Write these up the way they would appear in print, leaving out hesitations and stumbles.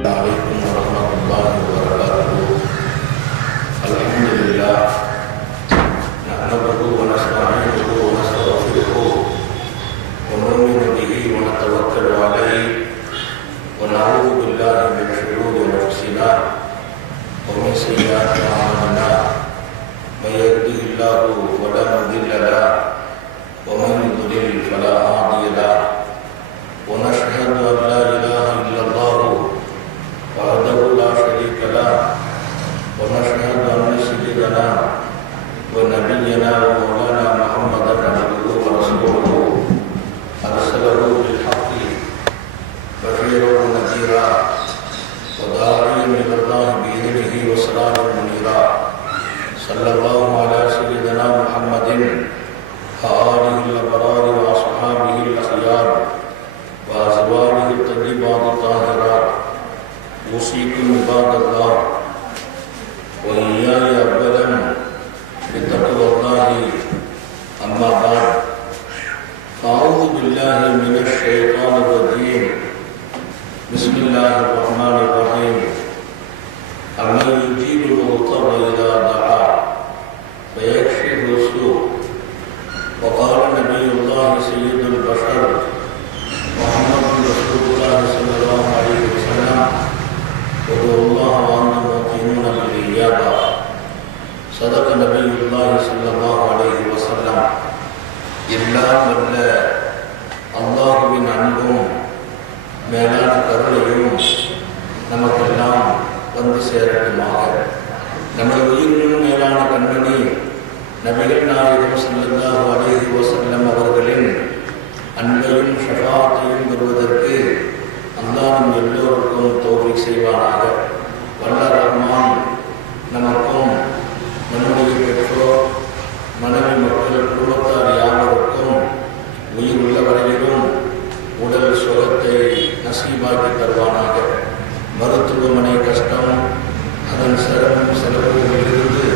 عليكم ورحمة الله وبركاته. الحمد لله نحمده ونستعينه ونستغفره ونؤمن به ونتوكل عليه ونعوذ بالله من شرور أنفسنا ومن سيئات أعمالنا من يهده الله فلا مضل له ومن يضلل فلا هادي له ونشهد أن لا إله إلا الله وحده لا شريك له ونشهد أن سيدنا ونبينا ومولانا محمدا عبده ورسوله أرسله بالحق بشيرا ونذيرا وداعيا إلى الله بإذنه وسراجا منيرا صلى الله على سيدنا محمد وآله الأبرار وأصحابه الأخيار وأزواجه الطيبات الطاهرات أوصيكم عباد الله وإياي أولا بتقوى الله أما بعد فأعوذ بالله من الشيطان الرجيم بسم الله الرحمن الرحيم أمن يجيب المضطر إذا دعا ويكشف السوء وقال نبي الله سيد البشر محمد رسول الله صلى الله عليه وسلم ادعوا الله وأنتم موقنون بالإجابة صدق نبي الله صلى الله عليه وسلم எல்லாம் வல்ல அல்லாஹ்வின் அன்பும் மேலான கருணையும் நமக்கெல்லாம் வந்து சேரட்டுமாக. நமது உயிரினும் மேலான கண்மணி நபிகள் நாயகம் ஸல்லல்லாஹு அலைஹி வஸல்லம் அவர்களின் அன்பையும் ஷஃபாஅத்தையும் பெறுவதற்கு அல்லாஹ் நம் எல்லோருக்கும் தௌஃபீக் செய்வானாக. வல்ல ரஹ்மான் நமக்கும் நம்முடைய பெற்றோர் மனைவி மக்கள் குடும்பத்தார் யாவருக்கும் உயிர் உள்ள வரையிலும் உடல் சுகத்தை நசீபாக்கி தருவானாக. மருத்துவமனை கஷ்டம் அதன் சிரமம் செலவுகளிலிருந்து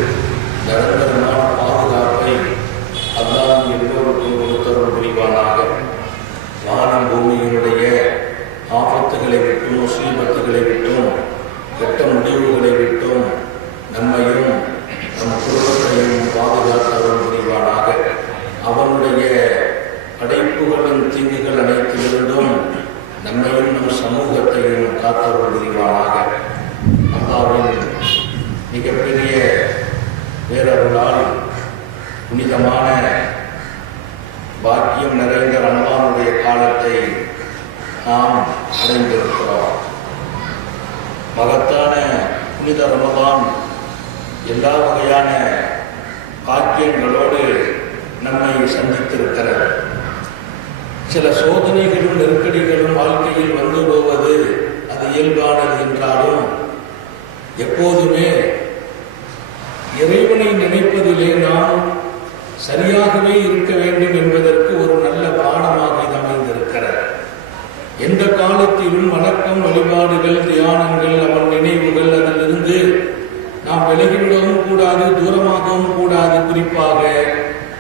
நிரந்தரமான பாதுகாப்பை அல்லாஹ் எல்லோருக்கும் கொடுத்தருள் புரிவானாக. வானம் பூமியினுடைய ஆபத்துகளை விட்டும் முசீபத்துகளை விட்டும் கெட்ட முடிவுகளை விட்டும் நம்மையும் நம் குடும்பத்தையும் பாதுகாத்தருள் புரிவானாக. அவனுடைய படைப்புகளின் தீங்குகள் அனைத்திலிருந்தும் நம்மையும் நம் சமூகத்தையும் காத்தருள் புரிவானாக. அல்லாஹ்வின் மிகப்பெரிய பேரருளால் புனிதமான பாக்கியம் நிறைந்த ரமலானுடைய காலத்தை நாம் அடைந்திருக்கிறோம். மகத்தான புனித ரமலான் எல்லா வகையான பாக்கியங்களோடு நம்மை சந்தித்திருக்கிறது. சில சோதனைகளும் நெருக்கடிகளும் வாழ்க்கையில் வந்து போவது அது இயல்பானது என்றாலும் எப்போதுமே இறைவனை நினைப்பதிலே நாம் சரியாகவே இருக்க வேண்டும் என்பதற்கு ஒரு நல்ல பாடமாக இது அமைந்திருக்கிறது. எந்த காலத்திலும் வணக்கம், வழிபாடுகள், தியானங்கள், அவன் நினைவுகள் அதிலிருந்து நாம் விலகிவிடவும் கூடாது, தூரமாகவும் கூடாது. குறிப்பாக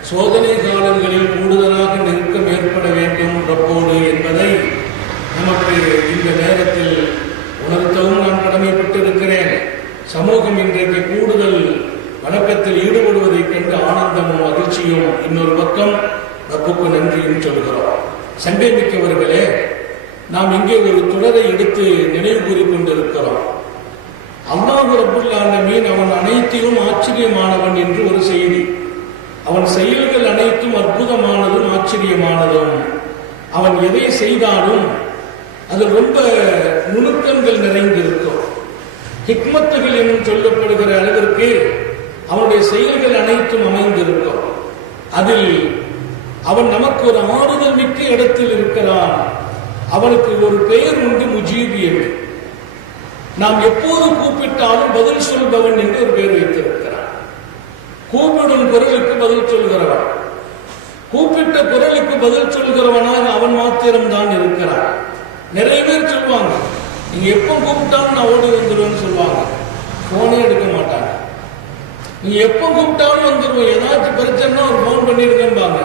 சோதனை காலங்களில் கூடுதலாக நெருக்கம் ஏற்பட வேண்டும் ரப்போடு என்பதை நமக்கு இந்த நேரத்தில் உணர்த்தவும் நான் கடமைப்பட்டிருக்கிறேன். சமூகம் இன்றைக்கு கூடுதல் வணக்கத்தில் ஈடுபடுவதைக் கண்டு ஆனந்தமும் மகிழ்ச்சியும், இன்னொரு பக்கம் ரப்புக்கு நன்றியும் சொல்கிறோம். சங்கை மிக்கவர்களே, நாம் இங்கே ஒரு தொடரை எடுத்து நினைவு கூறிக்கொண்டிருக்கிறோம். அல்லாஹ் ரப்புல் ஆலமீன் அவன் அனைத்திலும் ஆச்சரியமானவன் என்று ஒரு செய்தி. அவன் செயல்கள் அனைத்தும் அற்புதமானதும் ஆச்சரியமானதும். அவன் எதை செய்தாலும் அது ரொம்ப நுணுக்கங்கள் நிறைந்திருக்கும். ஹிக்மத்துகள் என்று சொல்லப்படுகிற அளவிற்கு அவனுடைய செயல்கள் அனைத்தும் அமைந்திருக்கும். அதில் அவன் நமக்கு ஒரு ஆறுதல் மிக்க இடத்தில் இருக்கிறான். அவனுக்கு ஒரு பெயர் உண்டு, முஜீபி என்று. நாம் எப்போது கூப்பிட்டாலும் பதில் சொல்பவன் என்று ஒரு பெயர் வைத்திருக்கிறான். கூப்பிடும் குரலுக்கு பதில் சொல்கிறவன், கூப்பிட்ட குரலுக்கு பதில் சொல்கிறவனாக அவன் மாத்திரம்தான் இருக்கிறான். நிறைய பேர் சொல்லுவாங்க, நீங்க எப்ப கூப்பிட்டாலும் நான் ஓடி வந்துடுவேன்னு சொல்லுவாங்க. போனே எடுக்க மாட்டாங்க. நீங்க எப்ப கூப்பிட்டாலும் வந்துடுவோம். ஏதாச்சும் பிரச்சனை ஒரு போன் பண்ணிருக்கேன்பாங்க.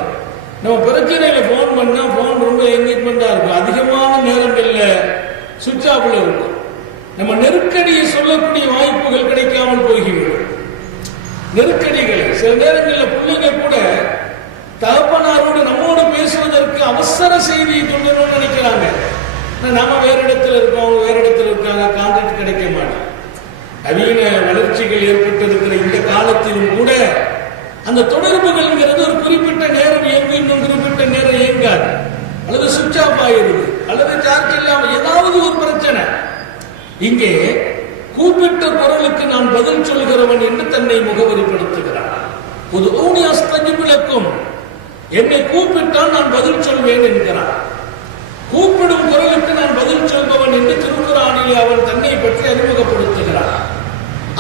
நம்ம பிரச்சனையில போன் பண்ணா போன் ரொம்ப என்கேஜ்மெண்டா இருக்கும். அதிகமான நேரங்கள்ல சுவிட்ச் ஆஃப்ல இருக்கும். நம்ம நெருக்கடியை சொல்லக்கூடிய வாய்ப்புகள் கிடைக்காமல் போய்விடும். நெருக்கடிகள் சில நேரங்களில் பிள்ளைங்க கூட தகப்பனாரோடு நம்மோடு பேசுவதற்கு அவசர செய்தியை சொல்லணும்னு நினைக்கிறாங்க. நாம வேற இடத்துல இருக்கோம், வேற இடத்துல இருக்காங்க, கான்டாக்ட் கிடைக்க மாட்டோம். நவீன வளர்ச்சிகள் ஏற்பட்டிருக்கிற இந்த காலத்திலும் கூட அந்த தொடர்புகள்ங்கிறது ஒரு குறிப்பிட்ட நேரம் இயங்கும், இன்னும் குறிப்பிட்ட நேரம் இயங்காது, அல்லது சுவிட்ச் ஆஃப் ஆயிடுது, அல்லது சார்ஜ் இல்லாமல் ஏதாவது ஒரு பிரச்சனை. இங்கே கூப்பிட்ட குரலுக்கு நான் பதில் சொல்கிறவன் என்று தன்னை முகவரிப்படுத்துகிறான். பொது விளக்கும் என்னை கூப்பிட்டால் நான் பதில் சொல்வேன் என்கிறான். கூப்பிடும் குரலுக்கு நான் பதில் சொல்பவன் என்று திருக்குறானிலே அவன் தன்னை பற்றி அறிமுகப்படுத்துகிறான்.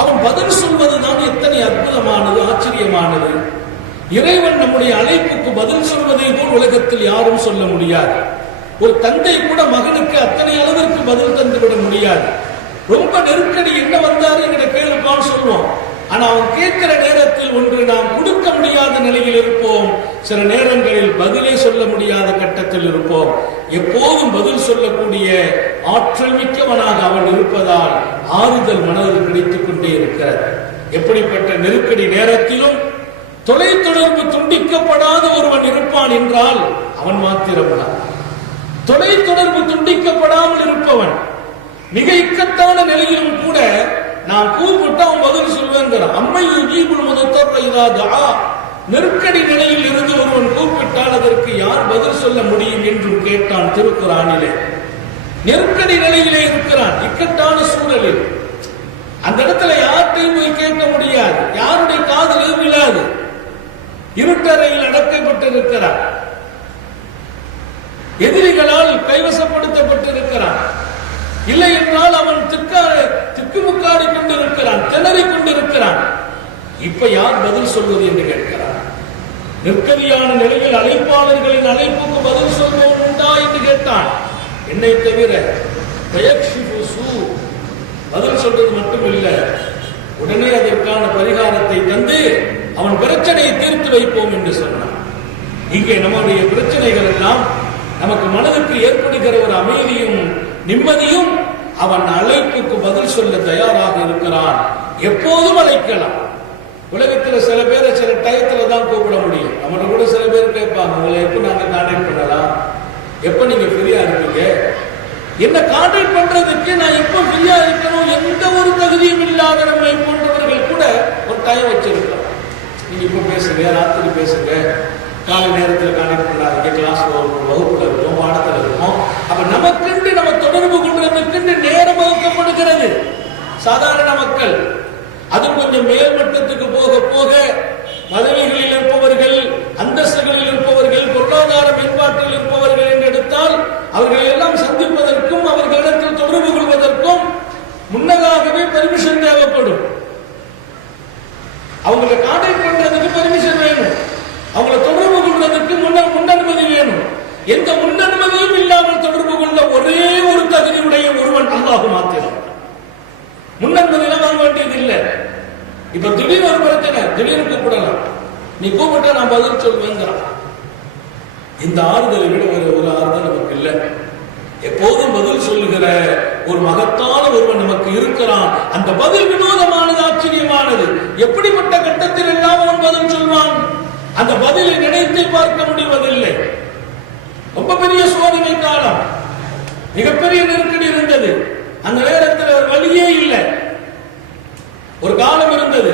அவன் பதில் சொல்வதுதான் எத்தனை அற்புதமானது, ஆச்சரியமானது. இறைவன் நம்முடைய அழைப்புக்கு பதில் சொல்வதை போல் உலகத்தில் யாரும் சொல்ல முடியாது. ஒரு தந்தை கூட மகனுக்கு அத்தனை அளவிற்கு பதில் தந்துவிட முடியாது. ரொம்ப நெருக்கடி என்ன வந்தாரு என்கிற கேளுப்பான்னு சொல்லுவோம். ஆனா அவன் கேட்கிற நேரத்தில் ஒன்று நாம் கொடுக்க முடியாத நிலையில் இருப்போம், சில நேரங்களில் பதிலே சொல்ல முடியாத கட்டத்தில் இருப்போம். எப்போதும் பதில் சொல்லக்கூடிய ஆற்றல் மிக்கவனாக அவன் இருப்பதால் ஆறுதல் மனதில் கிடைத்துக் கொண்டே இருக்கிறது. எப்படிப்பட்ட நெருக்கடி நேரத்திலும் தொலைத்தொடர்பு துண்டிக்கப்படாத ஒருவன் இருப்பான் என்றால் அவன் மாத்திரம்தான். தொலைத்தொடர்பு துண்டிக்கப்படாமல் இருப்பவன் மிக இக்கட்டான நிலையிலும் கூட நான் கூப்பிட்டு அவன் பதில் சொல்வேங்கிறான். அம்மையு ஜீபுல் முதத்தா, நெருக்கடி நிலையில் இருந்து ஒருவன் கூப்பிட்டால் அதற்கு யார் பதில் சொல்ல முடியும் என்றும் கேட்டான் திருக்குறானிலே. நெருக்கடி நிலையிலே இருக்கிறான், இக்கட்டான சூழலில். அந்த இடத்துல யார்கிட்டையும் போய் கேட்க முடியாது, யாருடைய காதில் விழாது. இருட்டறையில் அடக்கப்பட்டிருக்கிறான், எதிரிகளால் கைவசப்படுத்தப்பட்டிருக்கிறான். இல்லை என்றால் அவன் திக்குமுக்காடி கொண்டிருக்கிறான், திணறிக் கொண்டிருக்கிறான். இப்ப யார் பதில் சொல்வது என்று கேட்கிறான். நெருக்கடியான நிலையில் அழைப்பாளர்களின் அழைப்புக்கு பதில் சொல்வோம் உண்டா என்று கேட்டான். என்னை தவிர பதில் சொல்றது மட்டும் இல்லை, உடனே அதற்கான பரிகாரத்தை தந்து அவன் பிரச்சனையை தீர்த்து வைப்போம் என்று சொன்னான். இங்கே நம்முடைய பிரச்சனைகள் எல்லாம் நமக்கு மனதுக்கு ஏற்படுகிற ஒரு அமைதியும் நிம்மதியும் அவன் அழைப்புக்கு பதில் சொல்ல தயாராக இருக்கிறான். எப்போதும் அழைக்கலாம். உலகத்தில் சில பேரை சில டயத்துல தான் கூப்பிட முடியும். நம்மள கூட சில பேர் கேட்பாங்க, உங்களை எப்ப நாங்க கான்டாக்ட் பண்ணலாம், எப்ப நீங்க ஃப்ரீயா இருப்பீங்க, என்ன கான்டாக்ட் பண்றதுக்கு நான் எப்ப ஃப்ரீயா இருக்கணும், எந்த ஒரு தகுதியும் இல்லாத நம்மை போன்றவர்கள் கூட ஒரு டைம் வச்சிருக்கோம். நீங்க இப்ப பேசுங்க, ராத்திரி பேசுங்க, காலை நேரத்தில் கான்டாக்ட் பண்ணாதீங்க, கிளாஸ் வகுப்புல இருக்கும், பாடத்துல இருக்கும். அப்ப நமக்கு நம்ம தொடர்பு கொள்றதுக்கு நேரம் வகுக்கப்படுகிறது. சாதாரண மக்கள், அது கொஞ்சம் மேல்மட்டத்துக்கு போக போக பதவிகளில் இருப்பவர்கள், அந்தஸ்துகளில் இருப்பவர்கள், பொருளாதார மேம்பாட்டில் இருப்பவர்கள் என்று எடுத்தால் அவர்களை எல்லாம் சந்திப்பதற்கும் அவர்களிடத்தில் தொடர்பு கொள்வதற்கும் முன்னதாகவே பெர்மிஷன் தேவைப்படும். அவங்களை கான்டாக்ட் பண்றதுக்கு பெர்மிஷன் வேணும், அவங்களை தொடர்பு கொள்வதற்கு முன்னனுமதி வேணும். எந்த முன்னனுமதியும் இல்லாமல் தொடர்பு கொள்ள ஒரே ஒரு தகுதியுடைய ஒருவன் அல்லாஹ் மாத்திரம். முன்னனுமதியெல்லாம் வாங்க வேண்டியது இல்லை. இப்ப திடீர்னு ஒரு பிரச்சனை, திடீர்னு கூப்பிடலாம், நீ கூப்பிட்டா நான் பதில் சொல்வேங்கிறான். இந்த ஆறுதலை விட ஒரு ஆறுதல் நமக்கு இல்லை. எப்போதும் பதில் சொல்லுகிற ஒரு மகத்தான ஒருவன் நமக்கு இருக்கிறான். அந்த பதில் வினோதமானது, ஆச்சரியமானது. எப்படிப்பட்ட கட்டத்தில் எல்லாம் அவன் பதில் சொல்வான், அந்த பதிலை நினைத்து பார்க்க முடிவதில்லை. ரொம்ப பெரிய சோதனை காலம், மிகப்பெரிய நெருக்கடி இருந்தது. அந்த நேரத்தில் ஒரு வழியே இல்லை. ஒரு காலம் இருந்தது,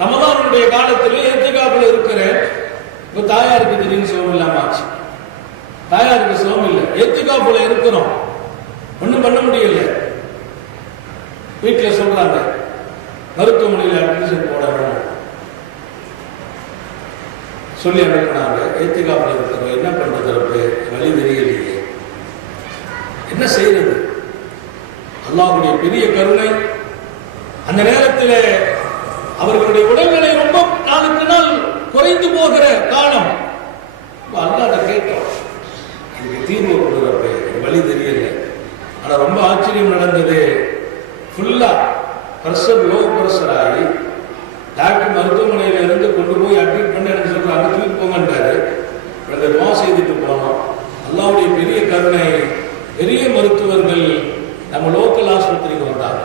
ரமதானுடைய காலத்தில் ஏத்திகாப்புல இருக்கிற இப்ப தாயாருக்கு திடீர்னு சுகம் இல்லாம ஆச்சு. தாயாருக்கு சுகம் இல்லை, ஏத்திகாப்புல இருக்கிறோம், ஒண்ணும் பண்ண முடியல. வீட்டுல சொல்றாங்க மருத்துவமனையில் அட்மிஷன் போடணும் சொல்லி அனுப்பினாங்க. ஏத்திகாப்புல இருக்கிறோம், என்ன பண்றது, வழி தெரியலையே, என்ன செய்யறது? அல்லாஹ்வுடைய பெரிய கருணை. அந்த நேரத்தில் அவர்களுடைய உடல்நிலை ரொம்ப நாளுக்கு நாள் குறைந்து போகிற காலம். அல்லாஹ்ட்ட கேட்டோம், இதுக்கு தீர்வு கொடுக்குறப்ப வழி தெரியல. ஆனா ரொம்ப ஆச்சரியம் நடந்தது. ஃபுல்லா பிரஷர், லோ பிரஷர் ஆகி டாக்டர் மருத்துவமனையில இருந்து கொண்டு போய் அட்மிட் பண்ண எனக்கு சொல்றாங்க, தூக்கி போங்கன்றாரு. துவா செய்துட்டு போனோம். அல்லாஹ்வுடைய பெரிய கருணை, பெரிய மருத்துவர்கள் நம்ம லோக்கல் ஆஸ்பத்திரிக்கு வந்தாங்க.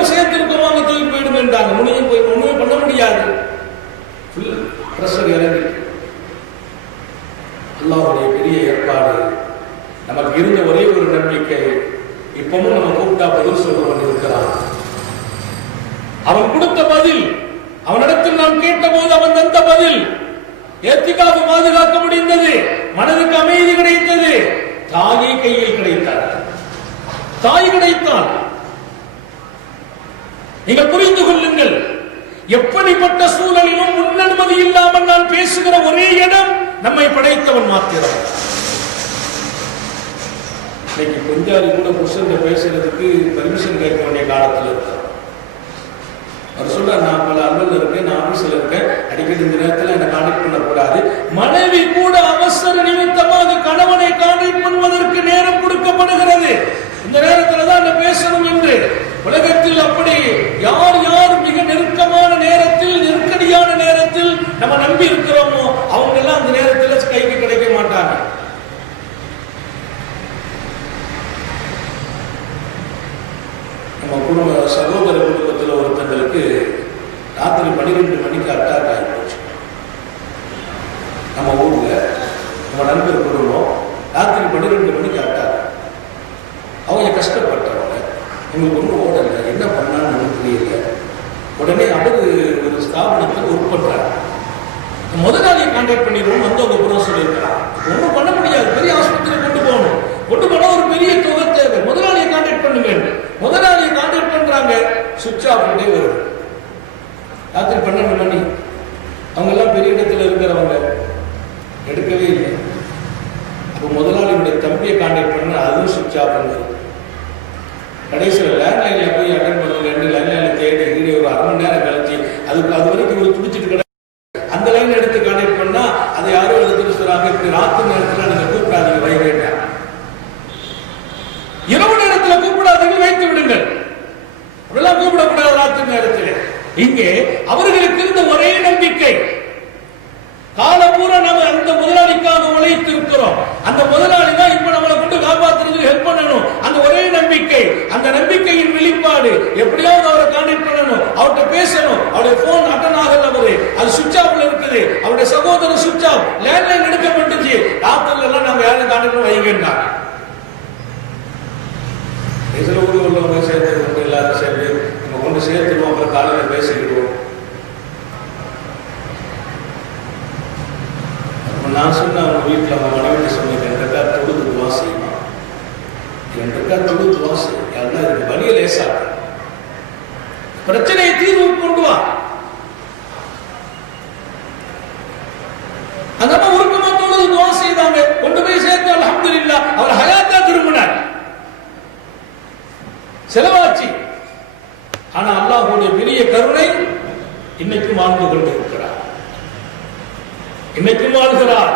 எவ்வளவு சேர்த்திருக்கோம் அவங்க தூக்கி போயிடுங்கன்றாங்க. ஒண்ணுமே பண்ண முடியாது. பிரஷர் இறங்கி அல்லாஹ்வுடைய பெரிய ஏற்பாடு. நமக்கு இருந்த ஒரே ஒரு நம்பிக்கை, இப்பவும் நம்ம கூப்பிட்டா பதில் சொல்றவன் இருக்கிறான். அவன் கொடுத்த பதில், அவனிடத்தில் நாம் கேட்ட போது அவன் தந்த பதில், ஏத்திகாவை பாதுகாக்க முடிந்தது, மனதுக்கு அமைதி கிடைத்தது, தாயை கையில் கிடைத்தார், தாய் கிடைத்தார். நீங்கள் புரிந்து கொள்ளுங்கள், எப்படிப்பட்ட சூழலிலும் முன்னனுமதி இல்லாமல் நான் பேசுகிற ஒரே இடம் நம்மை படைத்தவன் மாத்திரம். இன்னைக்கு கொஞ்சாரி கூட புருஷன் பேசுறதுக்கு பெர்மிஷன் கேட்க வேண்டிய காலத்தில் இருக்கிறோம். அவர் சொல்ற, நான் பல அலுவலர் இருக்கேன், நான் ஆபீஸ்ல இருக்கேன், அடிக்கடி இந்த நேரத்தில் என்ன கான்டாக்ட் பண்ணக்கூடாது. மனைவி கூட அவசர நிமித்தமாக கணவனை கான்டாக்ட் பண்ணுவதற்கு நேரம் கொடுக்கப்படுகிறது. இந்த நேரத்தில் தான் என்ன பேசணும் என்று. உலகத்தில் அப்படி யார் யார் மிக நெருக்கமான நேரத்தில், நெருக்கடியான நேரத்தில் நம்ம நம்பி இருக்கிறோமோ அவங்க எல்லாம் அந்த நேரத்தில் கைக்கு கிடைக்க மாட்டாங்க. நம்ம குடும்ப சகோதர குடும்பத்தில் ஒருத்தங்களுக்கு ராத்திரி 12 மணிக்கு அட்டாக் ஆகி போச்சு. நம்ம ஊர்ல நம்ம நண்பர் குடும்பம் ராத்திரி 12 மணிக்கு அட்டாக். அவங்க கஷ்டப்பட்டவங்க, உங்களுக்கு ஒன்றும் ஓடலை, என்ன பண்ணான்னு தெரியல. உடனே அவரு ஒரு ஸ்தாபனத்தில் ஒர்க் பண்றாங்க. முதலாளியை கான்டாக்ட் பண்ணிடுவோம், வந்து அவங்க புறம் சொல்லியிருக்கிறான். ஒன்றும் பண்ண முடியாது, பெரிய ஆஸ்பத்திரி கொண்டு போகணும், கொண்டு போனா ஒரு பெரிய தொகை தேவை, முதலாளியை கான்டாக்ட் பண்ணுங்க. முதலாளியை கான்டாக்ட் பண்றாங்க, சுவிட்ச் ஆஃப் பண்ணே வருது. ராத்திரி 12 மணி. அவங்க எல்லாம் பெரிய இடத்துல இருக்கிறவங்க, எடுக்கவே இல்லை. அப்போ முதலாளியுடைய தம்பியை கான்டாக்ட் பண்ண, அதுவும் சுவிட்ச் ஆஃப் பண்ணுது. கடைசியில் லேண்ட்லைன்ல போய் அட்டன் பண்ணுங்க, லேண்ட்லைன்ல தேடி வீடியோ ஒரு 1/2 மணி நேரம் கழிச்சு அது வரைக்கும் ஒரு துடிச்சிட்டு கிட. அந்த லைன் எடுத்து கான்டாக்ட் பண்ணா அதை யாரோ எடுத்துட்டு சொல்றாங்க, இப்படி ராத்திரி நேரத்தில் நீங்க கூப்பிடாதீங்க, வை வேண்டாம், இரவு நேரத்தில் கூப்பிடாதீங்க, வைத்து விடுங்கள். அப்படிலாம் கூப்பிடக்கூடாது ராத்திரி நேரத்தில். இங்கே அவர்களுக்கு இருந்த ஒரே நம்பிக்கை, காலப்பூரா நம்ம அந்த முதலாளிக்காக உழைத்து இருக்கிறோம், அந்த முதலாளி தான் இப்ப நம்மளை கொண்டு காப்பாற்றுறதுக்கு ஹெல்ப் பண்ணணும், அந்த ஒரே நம்பிக்கை. அந்த நம்பிக்கையின் வெளிப்பாடு, எப்படியாவது அவரை கான்டாக்ட் பண்ணணும், அவர்கிட்ட பேசணும். அவருடைய போன் அட்டன் ஆகல, அவரு அது சுவிட்ச் ஆஃப்ல இருக்குது. அவருடைய சகோதரர் சுவிட்ச் ஆஃப், லேண்ட்லைன் எடுக்கப்பட்டுச்சு. ராத்திரில எல்லாம் நாங்க யாரும் கான்டாக்ட் பண்ண வைங்கன்னா சில ஊரில் உள்ளவங்க சேர்த்து கொண்டு எல்லாரும் சேர்ந்து நம்ம கொண்டு சேர்த்துருவோம், அப்புறம் காலையில் பேசிக்கிடுவோம். நான் சொன்ன அவங்க வீட்டில் அவங்க மனைவிட்டு சொன்னேன், 2 ரக்காத் தொழுது துவா செய்யணும், 2 ரக்காத் தொழுது துவா செய்யும், யாருன்னா இதுக்கு வழியை லேசா பிரச்சனையை தீர்வு கொண்டு வா. அந்த அம்மா உருக்கமா தொழுது துவா செய்தாங்க, கொண்டு போய் சேர்த்து அல்ஹம்துலில்லாஹ் அவர் ஹயாத்தா திரும்பினார். செலவாச்சு. ஆனா அல்லாஹ்வுடைய பெரிய கருணை இன்னைக்கும் வாழ்ந்து கொண்டிருக்கிறார், இன்னைக்கும் வாழ்கிறார்.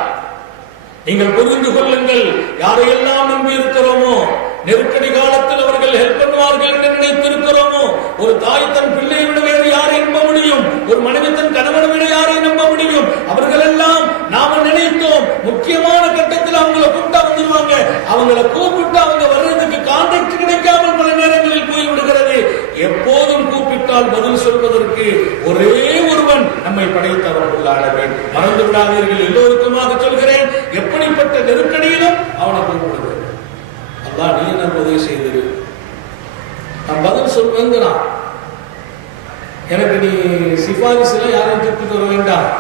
நீங்கள் புரிந்து கொள்ளுங்கள், யாரையெல்லாம் நம்பி இருக்கிறோமோ, நெருக்கடி காலத்தில் அவர்கள் ஹெல்ப் பண்ணுவார்கள் என்று நினைத்திருக்கிறோமோ, ஒரு தாய் தன் பிள்ளையை விட வேறு யாரை நம்ப முடியும்? ஒரு மனைவி தன் கணவனை விட யாரை நம்ப முடியும்? அவர்கள் எல்லாம் நாம நினைத்தோம் முக்கியமான கட்டத்தில் அவங்களை கூப்பிட்டா வந்துருவாங்க, அவங்களை கூப்பிட்டு அவங்க வர்றதுக்கு கான்டாக்ட் கிடைக்காமல் பல நேரங்களில் போய்விடுகிறது. எப்போதும் கூப்பிட்டால் பதில் சொல்வதற்கு ஒரே ஒருவன் நம்மை படைத்தவர்கள் ஆளவேன். மறந்து விடாதீர்கள், எல்லோருக்குமாக சொல்கிறேன், எப்படிப்பட்ட நெருக்கடியிலும் அவனை கூப்பிடுவது. அல்லாஹ் நீ எனக்கு உதவி செய்திரு, நான் பதில் சொல்வேங்கிறான். எனக்கு நீ சிபாரிசுல யாரும் தூக்கிட்டு வர வேண்டாம்,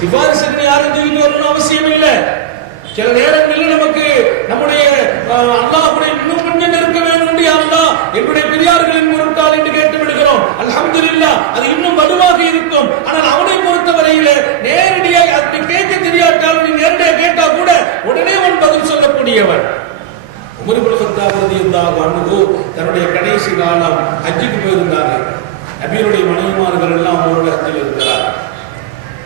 சிபாரிசுக்கு யாரும் தூக்கிட்டு வரணும் அவசியம் இல்லை. சில நேரங்களில் நமக்கு நம்முடைய அல்லாஹ்வுடைய இன்னும் கொஞ்சம் நெருக்க வேண்டும், அல்லாஹ் என்னுடைய பெரியார்களின் பொருட்டால் என்று கேட்டு விடுகிறோம். அல்ஹம்துலில்லாஹ் அது இன்னும் வலுவாக இருக்கும். ஆனால் அவனை பொறுத்தவரையில நேரடியாக அப்படி கேட்க தெரியாட்டாலும் நீ நேரடியாக கேட்டா கூட உடனே அவன் பதில் சொல்லக்கூடியவன். உமர் இப்னு கத்தாப் ரலியல்லாஹு அன்ஹு தன்னுடைய கடைசி காலம் ஹஜ்ஜுக்கு போயிருந்தாங்க. நபியுடைய மனைவிமார்கள் எல்லாம் அவரோட ஹஜ்ஜில் இருக்கிறார்.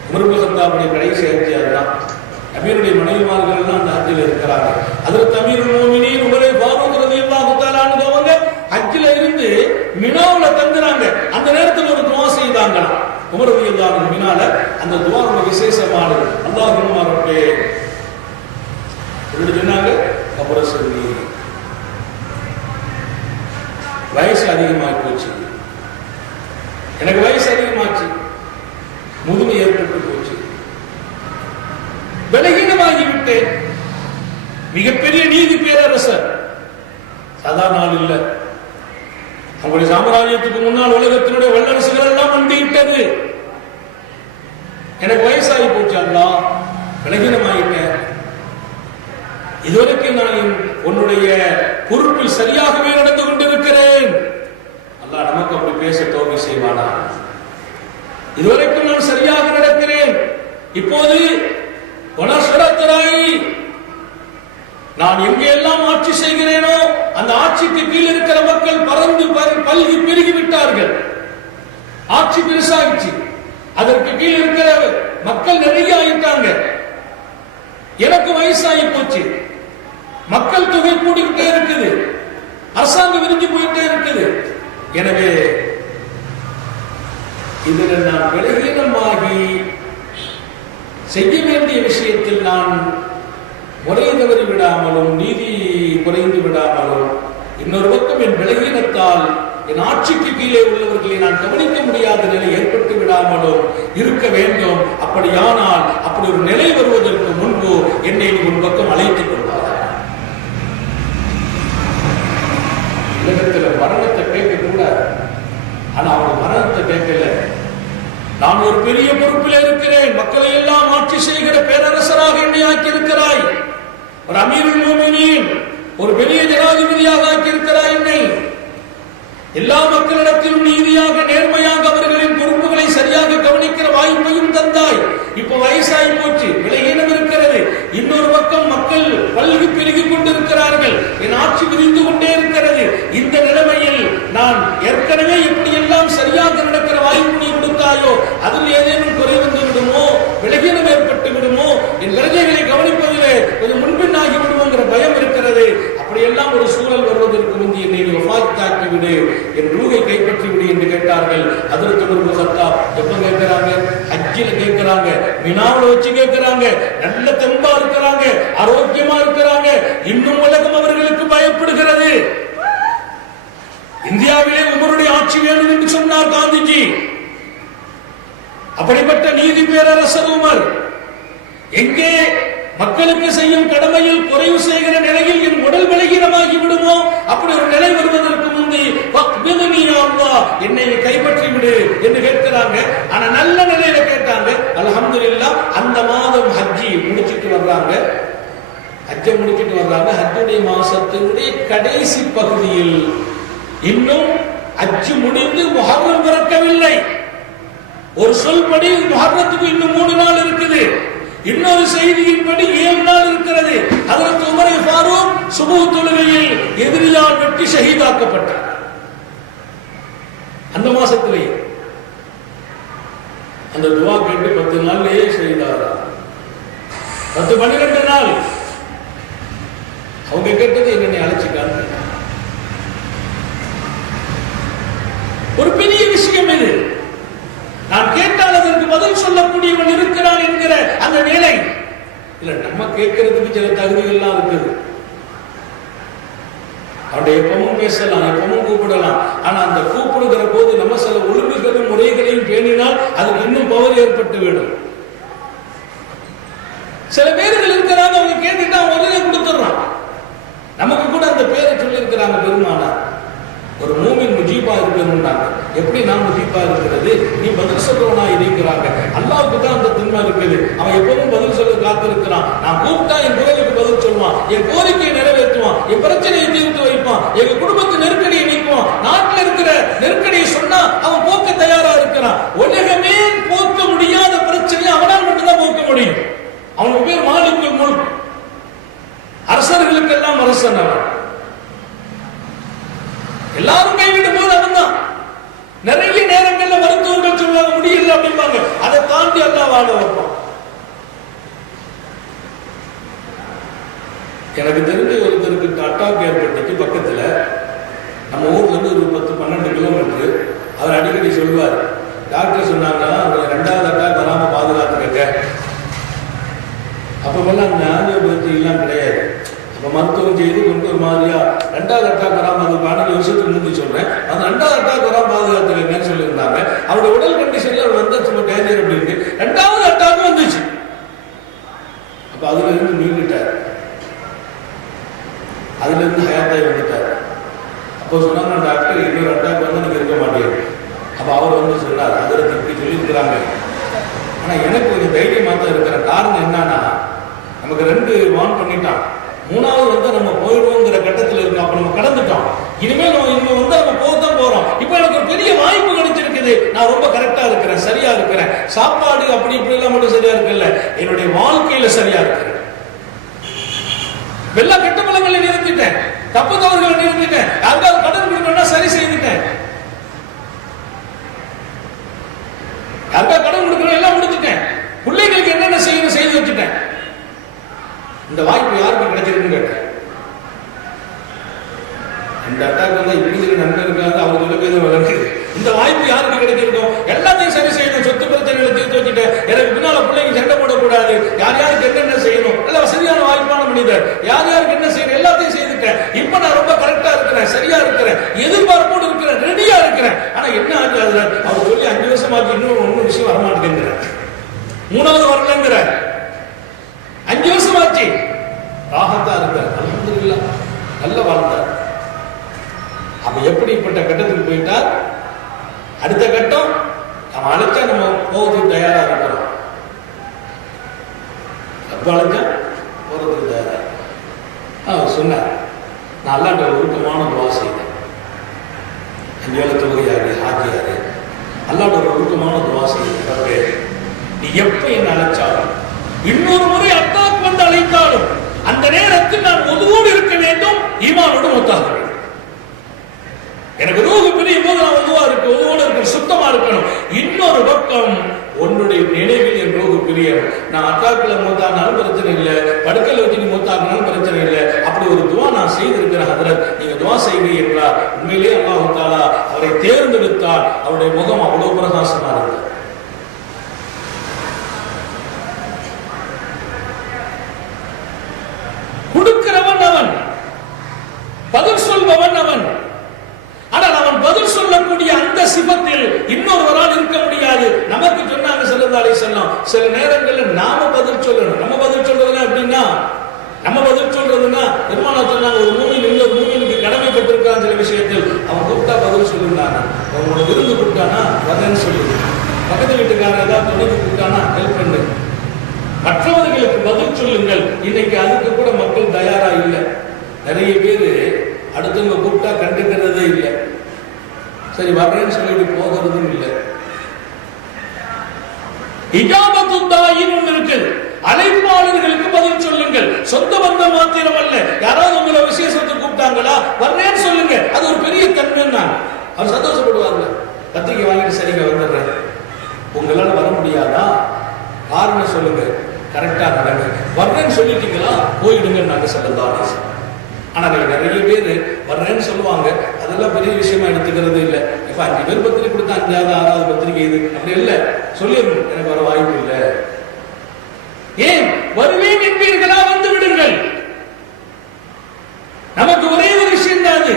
உமர் இப்னு கத்தாபுடைய கடைசி ஹஜ் அதுதான். நபியுடைய மனைவிமார்கள் எல்லாம் அந்த ஹஜ்ஜில் இருக்கிறாங்க. ஹஜ்ரத் அமீருல் முஃமினீன் உமர் ஃபாரூக் ரலியல்லாஹு தஆலா அன்ஹு அவங்க ஹஜ்ஜில் இருந்து மினாவுல தங்குறாங்க. அந்த நேரத்தில் ஒரு துஆ செய்தாங்க. உமர் ரலியல்லாஹு அன்ஹு மினால அந்த துஆ ரொம்ப விசேஷமானது. அல்லாஹும்ம ரப்பே இப்படி சொன்னாங்க, கபர சொல்லி வயசு அதிகமாகி போச்சு, எனக்கு வயசு அதிகமாச்சு, முதுமை ஏற்பட்டு போச்சு, பலகீனமாகிவிட்டேன். மிகப்பெரிய நீதி பேரரசர், சாதாரண நாள் இல்ல. அவங்களுடைய சாம்ராஜ்யத்துக்கு முன்னால் உலகத்தினுடைய வல்லரசுகள் எல்லாம் வந்துவிட்டது. எனக்கு வயசாகி போச்சு, அல்லாஹ் பலகீனமாயிட்டேன். இதுவரைக்கும் நான் உன்னுடைய பொறுப்பில் சரியாகவே நடந்து கொண்டிருக்கிறேன். அல்லாஹ் நமக்கு அப்படி பேச தௌஃபீக் செய்வானா? இதுவரைக்கும் நான் சரியாக நடக்கிறேன். இப்போது நான் எங்கெல்லாம் ஆட்சி செய்கிறேனோ அந்த ஆட்சிக்கு கீழ் இருக்கிற மக்கள் பறந்து பல்கி பெருகி விட்டார்கள். ஆட்சி பெருசாகிச்சு, அதற்கு கீழ் இருக்கிற மக்கள் நிறைய ஆயிட்டாங்க. எனக்கு வயசாகி போச்சு, மக்கள் தொகை கூடிக்கிட்டே இருக்குது, அரசாங்கம் விரிஞ்சு போயிட்டே இருக்குது. எனவே இதில் நான் பலகீனமாகி செய்ய வேண்டிய விஷயத்தில் நான் முறை தவறி விடாமலும் நீதி குறைந்து விடாமலும், இன்னொரு பக்கம் என் பலகீனத்தால் என் ஆட்சிக்கு கீழே உள்ளவர்களை நான் கவனிக்க முடியாத நிலை ஏற்பட்டு விடாமலும் இருக்க வேண்டும். அப்படியானால் அப்படி ஒரு நிலை வருவதற்கு முன்பு என்னை உன் பக்கம் அழைத்துக் கொள்வார். உலகத்தில் மரணத்தை கேட்க கூட, ஆனா அவங்க மரணத்தை கேட்கல. நான் ஒரு பெரிய பொறுப்பில் இருக்கிறேன், மக்களை எல்லாம் ஆட்சி செய்கிற பேரரசராக என்னை ஆக்கி இருக்கிறாய், ஒரு அமீருல் முஃமினீன், ஒரு பெரிய ஜனாதிபதியாக ஆக்கி இருக்கிறாய் என்னை. எல்லா மக்களிடத்திலும் நீதியாக நேர்மையாக அவர்களின் பொறுப்புகளை சரியாக கவனிக்கிற வாய்ப்பையும் தந்தாய். இப்ப வயசாகி போச்சு, விலையீனம் இருக்கிறது, இன்னொரு பக்கம் மக்கள் பல்கி பெருகி கொண்டிருக்கிறார்கள், என் ஆட்சி விரிந்து கொண்டே இருக்கிறது. இந்த நிலைமையில் நான் ஏற்கனவே இப்படி எல்லாம் சரியாக நடக்கிற வாய்ப்பு நீ கொடுத்தாயோ, அதில் ஏதேனும் குறை வந்து விடுமோ, விலகீனம் ஏற்பட்டு விடுமோ, என் பிரஜைகளை கவனிப்பதிலே கொஞ்சம் முன்பின்னாகி விடுமோங்கிற பயம் இருக்கிறது. அப்படியெல்லாம் ஒரு சூழல் வருவதற்கு முந்தி என்னை வஃபாத்தாக்கி விடு, என் ரூஹை கைப்பற்றி விடு என்று கேட்டார்கள். ஹஜ்ரத் உமர் இப்னு கத்தாப் எப்ப கேட்கிறாங்க? ஹஜ்ஜில கேட்கிறாங்க, மினாவுல வச்சு கேட்கிறாங்க. நல்ல தெம்பா இருக்கிறாங்க, ஆரோக்கியமா இருக்கிறாங்க. இன்னும் உலகம் அவர்களுக்கு பயப்படுகிறது. இந்தியாவிலே உமருடைய ஆட்சி வேணும் என்று சொன்னார் காந்திஜி. அப்படிப்பட்ட நீதி பேரரசர் உமர் எங்கே மக்களுக்கு செய்யும் கடமையில் குறைவு செய்கிற நிலையில் என் உடல் பலகீனமாகி விடுமோ, அப்படி ஒரு நிலை வருவதற்கு முந்தி என்னை கைப்பற்றி விடு என்று கேட்கிறாங்க. ஆனா நல்ல நிலையில கேட்டாங்க. அல்ஹம்துலில்லாஹ் அந்த மாதம் ஹஜ்ஜி முடிச்சிட்டு வர்றாங்க. ஹஜ்ஜை முடிச்சிட்டு வர்றாங்க. ஹஜ்ஜுடைய மாசத்தினுடைய கடைசி பகுதியில் இன்னும் ஹஜ்ஜு முடிந்து முஹர்ரம் பிறக்கவில்லை. ஒரு சொல்படி முஹர்ரத்துக்கு இன்னும் 3 நாள் இருக்குது. இன்னொரு செய்தியின்படி 7 நாள் இருக்கிறது. ஹஜ்ரத் உமர் ஃபாரூக் சுபஹ் தொழுகையில் எதிரியால் வெட்டி ஷஹீதாக்கப்பட்டார். அந்த மாசத்திலேயே அந்த துவா கேட்டு 10 நாள்லயே ஷஹீதாரா. 10-12 நாள் அவங்க கேட்டது என்னை அழைச்சிக்காங்க. ஒரு பெரிய விஷயம் இது. நான் கேட்டால் அதற்கு பதில் சொல்லக்கூடியவன் இருக்கிறான் என்கிற அந்த நிலை இல்ல. நம்ம கேட்கறதுக்கு சில தகுதிகள்லாம் இருக்குது. அவருடைய எப்பவும் பேசலாம், எப்பவும் கூப்பிடலாம். ஆனா அந்த கூப்பிடுகிற போது நம்ம சில ஒழுங்குகளும் முறைகளையும் பேணினால் அதுக்கு இன்னும் பவர் ஏற்பட்டு விடும். சில பேர்கள் இருக்கிறாங்க, அவங்க கேட்டுட்டா உடனே கொடுத்துடுறான். நமக்கு கூட அந்த பேரை சொல்லி இருக்கிறாங்க பெருமானார். ஒரு மூமின் முஜீபா இருக்கணும்னாங்க. எப்படி நான் முஜீபா இருக்கிறது? நீ பதில் சொல்றவனா இருக்கிறாங்க. அல்லாஹ்வுக்கு தான் அந்த தன்மை இருக்குது. அவன் எப்பவும் பதில் சொல்ல காத்திருக்கிறான். நான் கூப்பிட்டா என் குரலுக்கு பதில் சொல்லுவான், என் கோரிக்கையை நிறைவேற்றுவான், என் பிரச்சனையை தீர்த்து வைப்பான், எங்க குடும்பத்து நெருக்கடியை நீக்குவான். நாட்டில் இருக்கிற நெருக்கடியை சொன்னா அவன் போக்க தயாரா இருக்கிறான். உலகமே போக்க முடியாத பிரச்சனையை அவனால் மட்டும்தான் போக்க முடியும். அவனுக்கு பேர் மாலிக்குல் முல்க், அரசர்களுக்கெல்லாம் அரசன் அவன். எல்லாரும் கைவிடும் போது அவன் தான். நிறைய நேரங்கள்ல மருத்துவர்கள் சொல்லுவாங்க முடியல அப்படிம்பாங்க. அதை தாண்டி அல்லாஹ் வாழ வைப்பான். எனக்கு தெரிஞ்ச ஒருத்தருக்கு அட்டாக் ஏற்பட்டுச்சு பக்கத்துல. நம்ம ஊர்ல இருந்து ஒரு 10-12 கிலோமீட்டர். அவர் அடிக்கடி சொல்லுவார், டாக்டர் சொன்னாங்க அவங்களை 2வது அட்டாக் வராம பாதுகாத்துக்க. அப்பெல்லாம் அந்த ஆஞ்சியோபதி எல்லாம் கிடையாது. மருத்துவம் செய்து கொண்டு ஒரு மாதிரியா 2வது அட்டாக் வராம அது 15 வருஷத்துக்கு முந்தி சொல்றேன். இருக்கிறாங்க. ஆனா எனக்கு ஒரு தைரியமா தான் இருக்கிற காரணம் என்னன்னா, நமக்கு 2 வான் பண்ணிட்டான், 3வது வந்து நம்ம போயிடுவோங்கிற கட்டத்தில் இருக்கோம். அப்ப நம்ம கடந்துட்டோம். இனிமேல் நம்ம போகத்தான் போறோம். இப்ப எனக்கு ஒரு பெரிய வாய்ப்பு கிடைச்சிருக்குது. நான் ரொம்ப கரெக்டா இருக்கிறேன், சரியா இருக்கிறேன். சாப்பாடு அப்படி இப்படி எல்லாம் மட்டும் சரியா இருக்குல்ல, என்னுடைய வாழ்க்கையில சரியா இருக்கிறேன். எல்லா கெட்ட பழங்களை நிறுத்திட்டேன், தப்பு தவறுகளை நிறுத்திட்டேன். யாருக்காவது கடன் கொடுக்கணும்னா சரி செய்துட்டேன், யாருக்காவது கடன் கொடுக்கணும் எல்லாம் முடிச்சுட்டேன். பிள்ளைகளுக்கு என்னென்ன செய்யணும் செய்து வச்சுட்டேன். இந்த வாய்ப்பு யாருக்கு கிடைச்சிருக்குன்னு கேட்டேன். இந்த அட்டாக்கு வந்து இப்படி நன்மை இருக்காங்க, அவங்க பேர் வளர்க்குது. இந்த வாய்ப்பு யாருக்கு கிடைச்சிருக்கும்? எல்லாத்தையும் சரி செய்யணும், சொத்து பிரச்சனைகளை தீர்த்து வச்சுட்டேன். எனக்கு பின்னால பிள்ளைங்க சண்டை போடக்கூடாது, யார் யாருக்கு என்னென்ன செய்யணும், எல்லாம் சரியான வாய்ப்பான மனிதர், யார் யாருக்கு என்ன செய்யணும் எல்லாத்தையும் செய்துட்டேன். இப்ப நான் ரொம்ப கரெக்டா இருக்கிறேன், சரியா இருக்கிறேன், எதிர்பார்ப்போடு இருக்கிறேன், ரெடியா இருக்கிறேன். ஆனா என்ன ஆச்சு, அதுல அவர் சொல்லி 5 வருஷமாச்சு இன்னும் ஒன்னும் விஷயம் வரமாட்டேங்கிற, 3வது வரலங்கிற, 5 வருஷமாச்சு ராகத்தா இருக்கார், அல்ஹம்துலில்லாஹ் நல்ல வாழ்ந்தார். அப்ப எப்படிப்பட்ட கட்டத்துக்கு போயிட்டார்? அடுத்த கட்டம், அவன் அழைச்சா நம்ம போகிறதுக்கு தயாரா இருக்கிறோம். அப்ப அழைச்சா போறதுக்கு தயாரா. அவர் சொன்னார், நான் அல்லாஹ்ட்ட ஒரு உருக்கமான துவா செய்தேன். 5 வேளை தொழுகையாரு, ஹாஜியாரு, அல்லாஹ்ட்ட ஒரு உருக்கமான துவா செய்தேன். நீ எப்ப என்ன அழைச்சாலும், இன்னொரு முறை அத்தாக் வந்து அழைத்தாலும், அந்த நேரத்தில் நான் ஒதுவோடு இருக்க வேண்டும், ஈமானோடு மொத்தாக வேண்டும். எனக்கு ரூஹு பிரியும் போது நான் ஒதுவோடு இருக்க, சுத்தமா இருக்கணும். இன்னொரு பக்கம் உன்னுடைய நினைவில் என் ரூஹு பிரியும். நான் அத்தாக்குல மூத்தானாலும் பிரச்சனை இல்லை, படுக்கையில் வச்சு மூத்தாக்கினாலும் பிரச்சனை இல்லை. அப்படி ஒரு துவா நான் செய்திருக்கிறேன் ஹதரத், நீங்க துவா செய்வீ என்றார். உண்மையிலேயே அல்லாஹ் தஆலா அவரை தேர்ந்தெடுத்தார். அவருடைய முகம் அவ்வளவு பிரகாசமா இருந்தது. கொடுக்கிறவன் அவன், பதில் சொல்பவன் அவன். ஆனால் அவன் பதில் சொல்லக்கூடிய அந்த சிபத்தில் இன்னொருவரால் இருக்க முடியாது. நமக்கு சொன்னாங்க ஸல்லல்லாஹு அலைஹி வஸல்லம், சில நேரங்களில் நாம பதில் சொல்லணும். நம்ம பதில் சொல்றதுன்னா எப்படின்னா, நம்ம பதில் சொல்றதுன்னா பெருமானா சொன்னாங்க, ஒரு மூமின் இன்னொரு மூமினுக்கு கடமைப்பட்டிருக்கான் சில விஷயத்தில். அவன் கூப்பிட்டா பதில் சொல்லுறாங்க. அவனோட விருந்து கூப்பிட்டானா வரேன்னு சொல்லு, பக்கத்து வீட்டுக்காரன் ஏதாவது துணைக்கு கூப்பிட்டானா ஹெல்ப் பண்ணு, மற்றவர்களுக்கு பதில் சொல்லுங்கள். இன்னைக்கு அதுக்கு கூட மக்கள் தயாரா இல்லை. நிறைய பேர் அடுத்தவங்க கூப்பிட்டா கண்டுக்கிறதே இல்லை, சரி வர்றேன்னு சொல்லிட்டு போகிறதும் இல்லை. இஜாபத்து தாயின் ஒன்று இருக்குது, அழைப்பாளர்களுக்கு பதில் சொல்லுங்கள். சொந்த பந்தம் மாத்திரம் அல்ல, யாராவது உங்களை விசேஷத்துக்கு கூப்பிட்டாங்களா வர்றேன்னு சொல்லுங்க. அது ஒரு பெரிய தன்மை தான். அவர் சந்தோஷப்படுவாங்க. பத்திரிக்கை வாங்கிட்டு சரிங்க வந்துடுறேன். உங்களால வர முடியாதா, காரணம் சொல்லுங்க, கரெக்டா நடங்க. வர்றேன்னு சொல்லிட்டீங்களா போயிடுங்க நாங்க ஸல்லல்லாஹு. ஆனா நிறைய பேர் வர்றேன்னு சொல்லுவாங்க, அதெல்லாம் பெரிய விஷயமா எடுத்துக்கிறது இல்லை. இப்ப 5 பேர் பத்திரிக்கை கொடுத்தா 5வது 6வது பத்திரிக்கை இது அப்படி இல்லை, சொல்லிடணும் எனக்கு வர வாய்ப்பு இல்லை. ஏன் வருவேன் என்பீர்களா, வந்து விடுங்கள். நமக்கு ஒரே ஒரு விஷயம் தான்,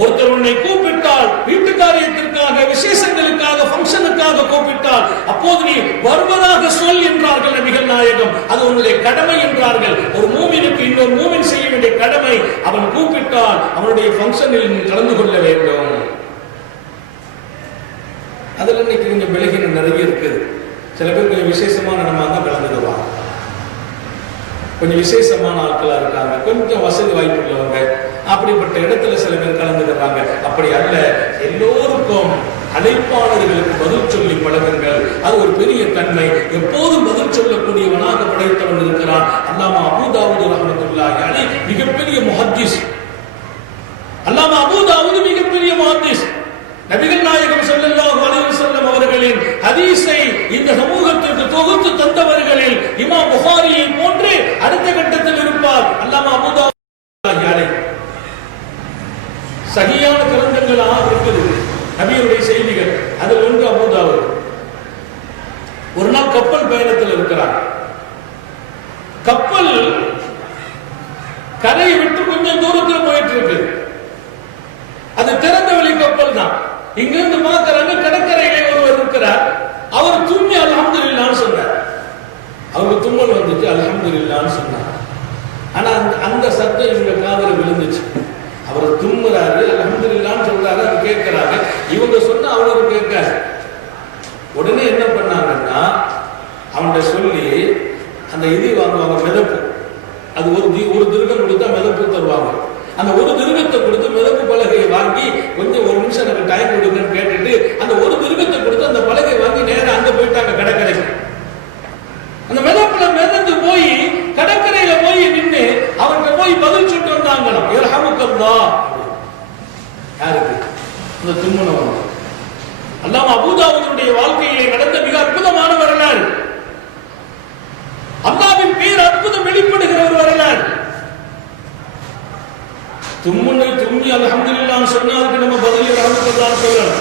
ஒருத்தர் உன்னை கூப்பிட்டால் வீட்டு காரியத்திற்காக, விசேஷங்களுக்காக, ஃபங்க்ஷனுக்காக கூப்பிட்டால் அப்போது நீ வருவதாக சொல் என்றார்கள் நபிகள் நாயகம். அது உன்னுடைய கடமை என்றார்கள். ஒரு மூமினுக்கு இன்னொரு மூமின் செய்ய வேண்டிய கடமை, அவன் கூப்பிட்டால் அவனுடைய ஃபங்க்ஷனில் கலந்து கொள்ள வேண்டும். அதுல இன்னைக்கு கொஞ்சம் விலகின நிறைய இருக்குது. சில பேர் கொஞ்சம் விசேஷமான நம்ம தான் கலந்துடுவாங்க, கொஞ்சம் விசேஷமான ஆட்களா இருக்காங்க, கொஞ்சம் வசதி வாய்ப்பு உள்ளவங்க, அப்படிப்பட்ட இடத்துல சில பேர் கலந்துக்கிறாங்க. அப்படி அல்ல, எல்லோருக்கும் அழைப்பாளர்களுக்கு பதில் சொல்லி பழகுங்கள். அது ஒரு பெரிய தன்மை. எப்போதும் பதில் சொல்லக்கூடியவனாக படைத்தவன் இருக்கிறான். அல்லாமா அபூ தாவூத் ரஹ்மத்துல்லாஹி அலைஹி மிகப்பெரிய முஹத்திஸ். அல்லாமா அபூ தாவூத் மிகப்பெரிய முஹத்திஸ். நபிகள் நாயகம் ஸல்லல்லாஹு அலைஹி வஸல்லம் அவர்களின் ஹதீஸை இந்த சமூகத்திற்கு தொகுத்து தந்தவர்களில் இமாம் புகாரியை போன்று அடுத்த கட்டத்தில் இருப்பார் அல்லாமா அபூ தாவூத் அலைஹி. சஹீஹான கிரந்தங்கள் இருக்குது நபியுடைய செய்திகள். அதில் ஒன்று அபூ தாவூத். ஒரு நாள் கப்பல் பயணத்தில் இருக்கிறார். கப்பல் கரையை விட்டு கொஞ்சம் தூரத்தில் போயிட்டு இருக்கு. அது திறந்த வெளி கப்பல் தான். இங்கிருந்து பார்க்கிறாங்க, கடற்கரையிலே ஒருவர் இருக்கிறார். அவர் தும்மி அல்ஹம்துலில்லாஹ்னு சொன்னார். அவருக்கு தும்மல் வந்துச்சு, அல்ஹம்துலில்லாஹ்னு சொன்னார். ஆனா அந்த சத்தம் இவங்க காதுல விழுந்துச்சு. அவர் தும்முறாரு, அல்ஹம்துலில்லாஹ்னு சொல்றாரு, அது கேட்கிறாங்க. இவங்க சொன்னா அவருக்கு கேட்காது. உடனே என்ன அவன்கிட்ட சொல்லி அந்த இது வாங்குவாங்க, மிதப்பு. அது ஒரு திருகம் கொடுத்தா மிதப்பு தருவாங்க. அந்த ஒரு திருகத்தை கொடுத்து மிதப்பு பலகையை வாங்கி கொஞ்சம் ஒரு நிமிஷம் எனக்கு டைம் கொடுங்கன்னு கேட்டுட்டு அந்த ஒரு திருகத்தை கொடுத்து அந்த பலகையை வாங்கி நேரம் அங்க போயிட்டாங்க கடற்கரைக்கு. அந்த மிதப்புல மிதந்து போய் கடற்கரையில போய் நின்று அவர்கிட்ட போய் பதில் சொல்லிட்டு வந்தாங்களாம். யாருக்கு? இந்த தும்முனவன். அல்லாம அபூதாவுடைய வாழ்க்கையிலே நடந்த மிக அற்புதமான வரலாறு. அல்லாஹ்வின் பேர் அற்புதம் வெளிப்படுகிற ஒரு வரலாறு. தும்மி அல்ஹம்துலில்லாஹ் சொன்னாருக்கு நம்ம பதில் ரஹ்மத்துல்லாஹ் சொல்லணும்.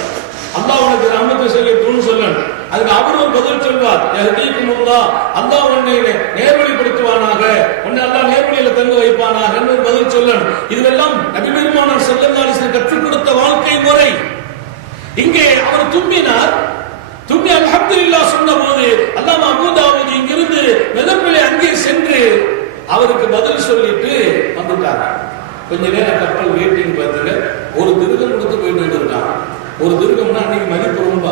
அல்லாஹ் உனக்கு ரஹ்மத்தை செய்யட்டும்னு சொல்லணும். அதுக்கு அவர் ஒரு பதில் சொல்வார், யஹ்தீகுமுல்லாஹ், அல்லாஹ் உன்னை நேர்வழிப்படுத்துவானாக, உன்னை அல்லாஹ் நேர்வழியில தங்க வைப்பானாக என்று ஒரு பதில் சொல்லணும். இதெல்லாம் நபி பெருமானார் ஸல்லல்லாஹு அலைஹி வஸல்லம் கற்றுக் கொடுத்த வாழ்க்கை முறை. இங்கே அவர் தும்மி அல்ஹம்துலில்லாஹ் சொன்னபோது அல்லாஹ் அபூதாவூத் இங்கிருந்து மிதப்பிலே அங்கே சென்று அவருக்கு பதில் சொல்லிட்டு வந்துட்டாங்க. கொஞ்ச நேரம் கப்பல் வெயிட்டிங் பார்த்துங்க. ஒரு திருகம் கொடுத்து போயிட்டு வந்துருக்காங்க. ஒரு திருகம்னா அன்னைக்கு மதிப்பு ரொம்ப.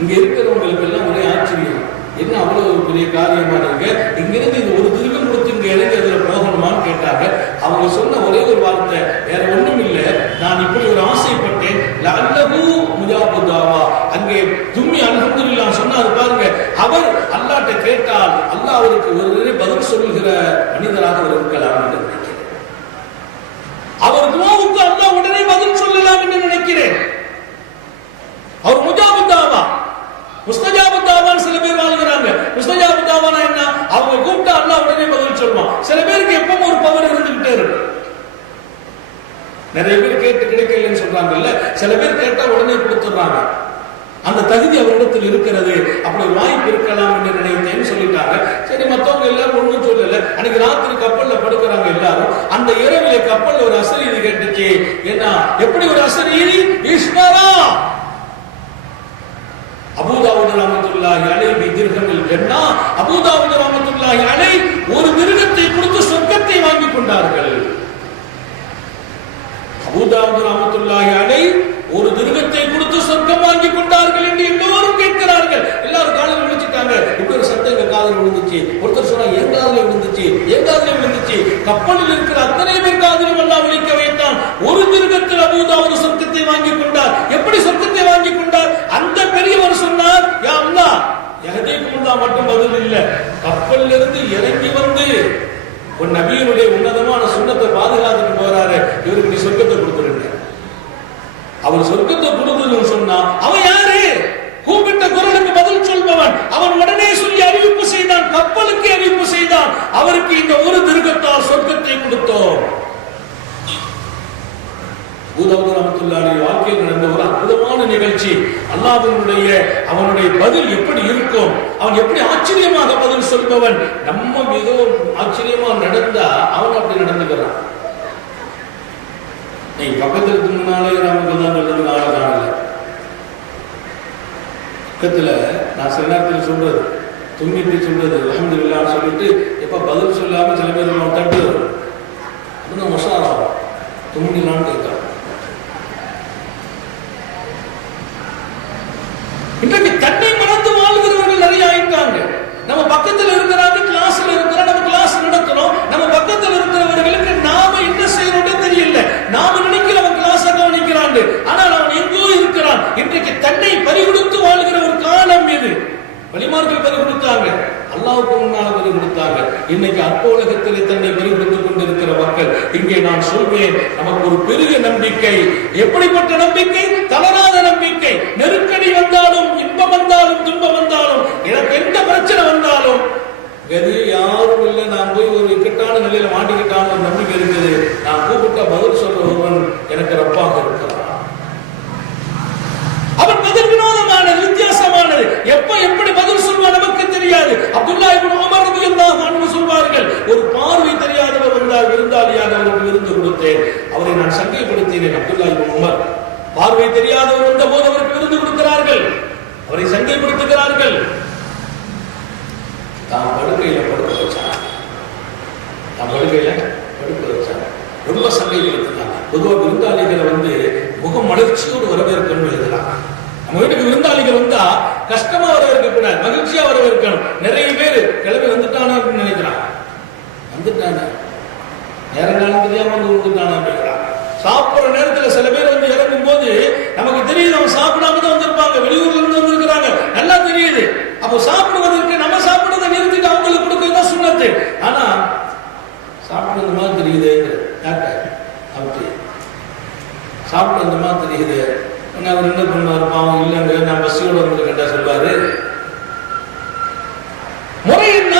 இங்க இருக்கிறவங்களுக்கு எல்லாம் ஒரே ஆச்சரியம், என்ன அவ்வளவு பெரிய காரியமா இருக்கு, இங்கிருந்து இது ஒரு திருகம் கொடுத்து இங்க இறங்கி அதுல போகணுமான்னு கேட்டாங்க. அவங்க சொன்ன ஒரே ஒரு வார்த்தை, வேற ஒண்ணும் இல்லை, நான் இப்படி ஒரு ஆசைப்பட்டேன், லஅல்லஹு முஜாபுதாவா. அங்கே தும்மி அல்ஹம்துலில்லாஹ் சொன்னாரு பாருங்க, அவர் அல்லாஹ்ட்ட கேட்டால் அல்லாஹ் அவருக்கு ஒரு பதில் சொல்லுகிற மனிதராக இருக்கலாம் என்று நினைக்கிறேன். அவர் துஆவுக்கு அல்லாஹ் உடனே பதில் சொல்லலாம் என்று நினைக்கிறேன். அவர் முஜாபுதாவா, முஸ்தஜாபுதாவான்னு சில பேர் வாழ்கிறாங்க. முஸ்தஜாபுதாவானா என்ன? அவங்க கூப்பிட்டா அல்லாஹ் உடனே பதில் சொல்லுவான். சில பேருக்கு எப்பவும் ஒரு பவர் இருந்துகிட்டே இருக்கு. நிறைய பேர் கேட்டு கிடைக்கலன்னு சொல்றாங்கல்ல, சில பேர் கேட்டா உடனே கொடுத்துறாங்க. அந்த தகுதி அவரிடத்தில் இருக்கிறது. அப்படி ஒரு வாய்ப்பு இருக்கலாம் என்று நினைத்தேன்னு சொல்லிட்டாங்க. சரி, மற்றவங்க எல்லாரும் ஒன்றும் சொல்லல. அன்னைக்கு ராத்திரி கப்பல்ல படுக்கிறாங்க எல்லாரும். அந்த இரவிலே கப்பல்ல ஒரு அசரீதி கேட்டுச்சு. என்ன, எப்படி ஒரு அசரீதி? ஈஸ்வரா, அபூதாவூத் ரஹ்மத்துல்லாஹி அலைஹி திர்ஹமில் ஜன்னா, அபூதாவூத் ரஹ்மத்துல்லாஹி அலைஹி ஒரு மிருகத்தை கொடுத்து சொர்க்கத்தை வாங்கி கொண்டார்கள். அபூதாவூத் ரஹ்மத்துல்லாஹி அலைஹி ஒரு மிருகத்தை கொடுத்து சொர்க்கம் வாங்கி கொண்டார்கள் என்று எல்லோரும் கேட்கிறார்கள். எல்லாரும் காலில் விழுந்துட்டாங்க. இப்ப ஒரு சத்தம் எங்க காதில் விழுந்துச்சு. ஒருத்தர் சொன்னா என் காதில் விழுந்துச்சு, என் காதில் விழுந்துச்சு. கப்பலில் இருக்கிற அத்தனை பேர் காதிலும் அல்லாஹ் விழிக்க வைத்தான். ஒரு மிருகத்தில் அபூதாவூத் சொர்க்கத்தை வாங்கி கொண்டார். எப்படி சொர்க்கத்தை வாங்கி கொண்டார்? அந்த பெரியவர் சொன்னார், யா அல்லாஹ், யஹ்தீகுமுல்லாஹ் மட்டும் பதில் இல்ல, கப்பலில் இருந்து இறங்கி வந்து ஒரு நபியினுடைய உன்னதமான சுன்னத்தை பாதுகாத்துட்டு போறாரு, இவருக்கு நீ சொர்க்கத்தை கொடுத்துருங்க. அவர் சொர்க்கத்தை கொடுத்ததுன்னு சொன்னா அவன் யாரு? கூப்பிட்ட குரலுக்கு பதில் சொல்பவன். அவன் உடனே சொல்லி அறிவிப்பு செய்தான், கப்பலுக்கு அறிவிப்பு செய்தான், அவருக்கு இந்த ஒரு திருகத்தால் சொர்க்கத்தை கொடுத்தோம். அபூதாவூத் ரஹ்மத்துல்லாஹி அலைஹி வாழ்க்கையில் நடந்த ஒரு அற்புதமான நிகழ்ச்சி. அல்லாஹ்வினுடைய அவனுடைய பதில் எப்படி இருக்கும், அவன் எப்படி ஆச்சரியமாக பதில் சொல்பவன். நம்ம மிகவும் ஆச்சரியமா நடந்தா அவன் அப்படி நடந்துக்கிறான். நீ பக்கத்தில் முன்னாலே நமக்கு தான் சொல்றது நாள பக்கத்துல நான் சில நேரத்தில் சொல்றது, துங்கிட்டு சொல்றது அல்ஹம்துலில்லாஹ் சொல்லிட்டு எப்ப பதில் சொல்லாம சில பேர் தட்டு அப்படின்னா உஷாராகும். துங்கினான்னு கேட்கிறான். இன்றைக்கு தன்னை மறந்து வாழ்கிறவர்கள் நிறைய ஆயிட்டாங்க. நம்ம பக்கத்தில் இருக்கிறாங்க, கிளாஸ்ல இருக்கிறோம், நம்ம கிளாஸ் நடத்துறோம். நம்ம பக்கத்தில் இருக்கிறவர்களுக்கு நாம என்ன செய்யறோம் தெரியல. நாம நினைக்கிற அவன் கிளாஸ் கவனிக்கிறாங்க, ஆனால் அவன் எங்கோ இருக்கிறான். இன்றைக்கு தன்னை பறிகொடுத்து வாழ்கிற ஒரு காலம் இது. வலிமார்கள் பறி கொடுத்தாங்க, அல்லாஹ்வுக்கு முன்னால் பறி கொடுத்தாங்க. இன்னைக்கு அற்ப உலகத்திலே தன்னை பறி கொடுத்துக் கொண்டிருக்கிற மக்கள். இங்கே நான் சொல்வேன், நமக்கு ஒரு பெரிய நம்பிக்கை. எப்படிப்பட்ட நம்பிக்கை? தளராத நம்பிக்கை. நெருக்கடி வந்தாலும், இன்பம் வந்தாலும், துன்பம் வந்தாலும், எனக்கு எந்த பிரச்சனை வந்தாலும் கதியே யாரும் இல்லை, நான் போய் ஒரு இக்கட்டான நிலையில மாட்டிக்கிட்டான ஒரு நம்பிக்கை இருக்குது. நான் கூப்பிட்ட பதில் சொல்ற ஒருவன் எனக்கு ரப்பாக இருக்கிறான். அவன் பதில் வினோதமானது, வித்தியாசமானது. எப்ப எப்படி பதில் சொல்வா நமக்கு தெரியாது. அப்துல்லாஹ் இப்னு உமர் ரலியல்லாஹு அன்ஹு சொல்வார்கள், ஒரு பார்வை தெரியாதவர் வந்தால் விருந்தாளியாக அவருக்கு விருந்து கொடுத்தேன், அவரை நான் சங்கைப்படுத்தினேன். அப்துல்லாஹ் இப்னு உமர் பார்வை தெரியாதவர் வந்த போது அவருக்கு விருந்து கொடுக்கிறார்கள், அவரை சங்கைப்படுத்துகிறார்கள். தான் படுக்கையில படுக்க வச்சாங்க, ரொம்ப சங்கைப்படுத்தினாங்க. பொதுவாக விருந்தாளிகளை முகம் மலர்ச்சியோடு வரவேற்கணும் எழுதலாம். நம்ம வீட்டுக்கு விருந்தாளிகள் வந்தா கஷ்டமா வரவேற்க கூடாது, மகிழ்ச்சியா வரவேற்கணும். நிறைய பேர் கிளம்பி வந்துட்டானா அப்படின்னு நினைக்கிறான். வந்துட்டானே நேரங்காலம் தெரியாம வந்து வந்துட்டானா அப்படிங்கிறான். சாப்பிடுற நேரத்துல சில பேர் வந்து இறங்கும் போது நமக்கு தெரியுது அவங்க சாப்பிடாம தான் வந்திருப்பாங்க, வெளியூர்ல இருந்து வந்திருக்கிறாங்க, நல்லா தெரியுது. அப்போ சாப்பிடுவதற்கு நம்ம சாப்பிடுறதை நிறுத்திட்டு அவங்களுக்கு கொடுக்கறதுதான் சுண்ணத்து. ஆனா சாப்பிடுறது மாதிரி தெரியுது, அப்படி சாப்பிடுறது மாதிரி தெரியுது. அவர் என்ன பண்ணுவார் பாவம், இல்லைங்க நான் பஸ்ஸோட வந்து கேட்டா சொல்வாரு. முறை என்ன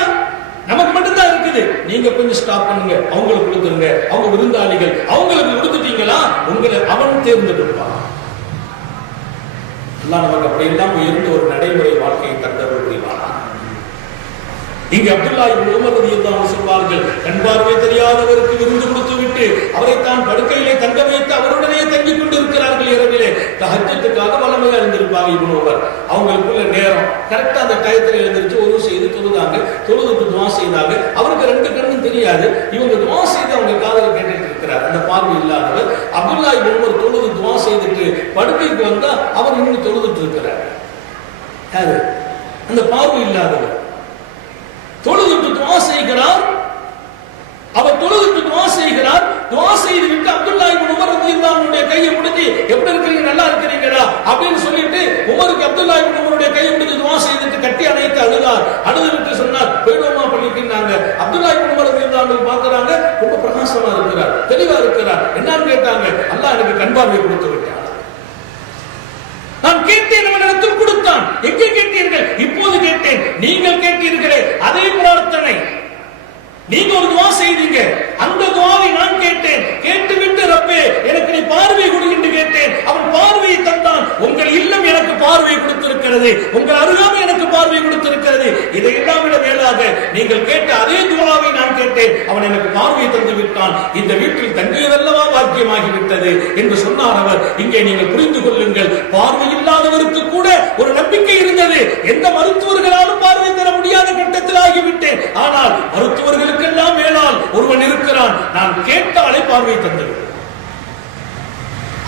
நமக்கு மட்டும்தான் இருக்குது. நீங்க கொஞ்சம் ஸ்டாப் பண்ணுங்க, அவங்களுக்கு கொடுத்துருங்க, அவங்க விருந்தாளிகள், அவங்களுக்கு கொடுத்துட்டீங்களா உங்களை அவன் தேர்ந்தெடுப்பான். எல்லாம் நமக்கு அப்படி எல்லாம் உயர்ந்த ஒரு நடைமுறை வாழ்க்கையை தந்தவர் புரிவானா. இங்கு அப்துல்லா இப்னு உமர் ரலியல்லாஹு அன்ஹு சொல்வார்கள், கண் பார்வை தெரியாதவருக்கு விருந்து கொடுத்து விட்டு அவரை தான் படுக்கையிலே தங்க வைத்து அவருடனே தங்கிக் கொண்டிருக்கிறார்கள். இரவிலே தஹஜ்ஜுக்காக வளமையா இருந்திருப்பாங்க இப்னு உமர். அவங்களுக்குள்ள நேரம் கரெக்டா அந்த டயத்தில் எழுந்திருச்சு ஒரு செய்து தொழுதாங்க, தொழுதுட்டு துவா செய்தாங்க. அவருக்கு ரெண்டு கண்ணும் தெரியாது, இவங்க துவா செய்து அவங்க காதல கேட்டுட்டு இருக்கிறார். அந்த பார்வை இல்லாதவர் அப்துல்லா இப்னு உமர் தொழுது துவா செய்துட்டு படுக்கைக்கு வந்தா அவர் நின்று தொழுதுட்டு இருக்கிறார். யாரு? அந்த பார்வை இல்லாதவர் தொழுதுட்டு துவா செய்கிறார். அவர் தொழுதுட்டு துவா செய்கிறார். துவா செய்து விட்டு அப்துல்லா இப்னு உமர் ரலியல்லாஹு அன்ஹுடைய கையை பிடிச்சி எப்படி இருக்கிறீங்க, நல்லா இருக்கிறீங்களா அப்படின்னு சொல்லிட்டு உமருக்கு அப்துல்லா இப்னு உமருடைய கையை பிடிச்சி துவா செய்துட்டு கட்டி அணைத்து அழுதார். அழுது விட்டு சொன்னார், போய்டுமா பண்ணிக்கிட்டாங்க. அப்துல்லா இப்னு உமர் ரலியல்லாஹு அன்ஹு பார்க்கறாங்க, ரொம்ப பிரகாசமா இருக்கிறார், தெளிவா இருக்கிறார். என்னன்னு கேட்டாங்க, அல்லாஹ் எனக்கு கண் பார்வை கொடுத்து விட்டார். நான் கேட்டேன், அவனிடத்தில் கொடுத்தான். எங்கே கேட்டீர்கள்? இப்போது கேட்டேன். நீங்கள் கேட்டீர்களே அதே பிரார்த்தனை, நீங்க ஒரு துவா செய்தீங்க, அந்த துவாவை நான் கேட்டேன். கேட்டுவிட்டு ரப்பே எனக்கு நீ பார்வை கொடு என்று கேட்டேன். அவன் பார்வையை தந்தான். உங்கள் இல்லம் எனக்கு பார்வை கொடுத்திருக்கிறது, உங்கள் அருகாமை எனக்கு பார்வை கொடுத்திருக்கிறது. இதையெல்லாம் விட மேலாக நீங்கள் கேட்ட அதே துவாவை நான் கேட்டேன், அவன் எனக்கு பார்வையை தந்து விட்டான். இந்த வீட்டில் தங்கியதல்லவா பாக்கியமாகிவிட்டது என்று சொன்னார் அவர். இங்கே நீங்கள் புரிந்து கொள்ளுங்கள், பார்வை இல்லாதவருக்கு கூட ஒரு நம்பிக்கை இருந்தது. எந்த மருத்துவர்களாலும் பார்வை தர முடியாத கட்டத்தில் ஆகிவிட்டேன். ஆனால் மருத்துவர்களுக்கெல்லாம் மேலால் ஒருவன் இருக்கிறான், நான் கேட்டாலே பார்வை தந்தது.